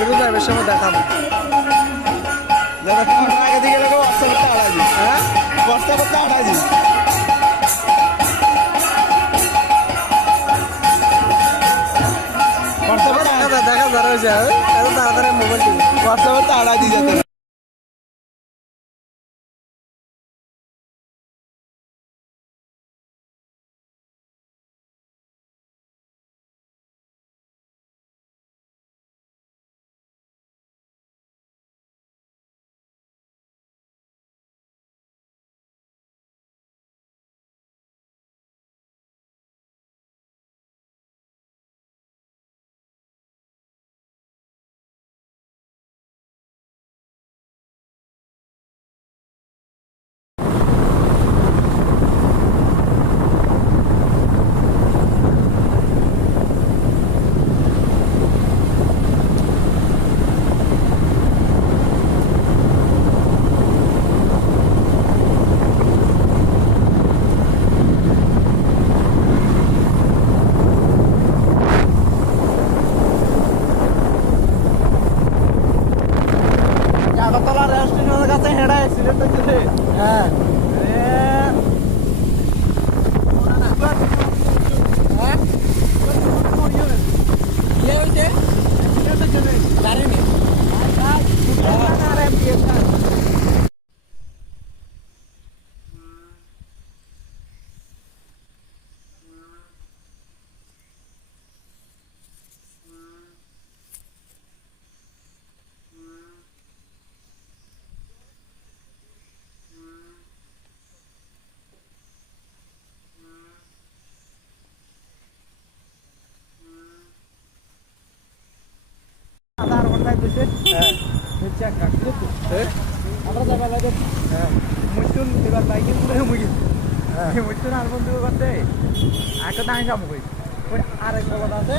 এগুলো যাবে সময় দেখাবো। আগে থেকে এরকম বস্তা করতে আড়াইছি, হ্যাঁ বস্তা করতে আড়াইছি। দেখা যারা হয়েছে এত তাড়াতাড়ি মোবাইল টিভি বস্তা করতে আড়াই দিয়ে যেতে আগরতলা রেস্টুরেন্টের কাছে হেঁটে অ্যাক্সিডেন্ট হয়েছে। হ্যাঁ আধার ঘন্টায় দিছে। হ্যাঁ চেক কাটছে তো আমরা যাবা লাগে। হ্যাঁ মুচুন এবার বাইকে করে মুগি। হ্যাঁ মুচুন আর বন্ধু করতে একটা দাঁড়িয়ে যাবো কই ওই আরেক কথা আছে।